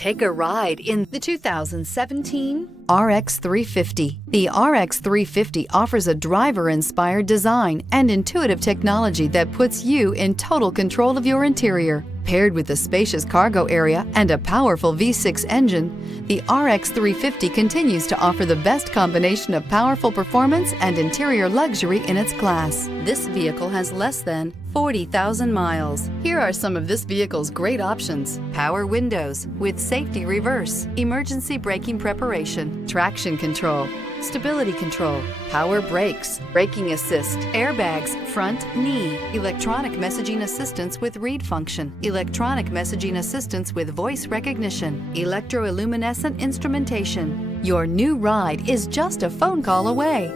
Take a ride in the 2017 RX 350. The RX 350 offers a driver-inspired design and intuitive technology that puts you in total control of your interior. Paired with a spacious cargo area and a powerful V6 engine, the RX 350 continues to offer the best combination of powerful performance and interior luxury in its class. This vehicle has less than 40,000 miles. Here are some of this vehicle's great options: power windows with safety reverse, emergency braking preparation, traction control, stability control, power brakes, braking assist, airbags, front knee, electronic messaging assistance with read function, electronic messaging assistance with voice recognition, electroluminescent instrumentation. Your new ride is just a phone call away.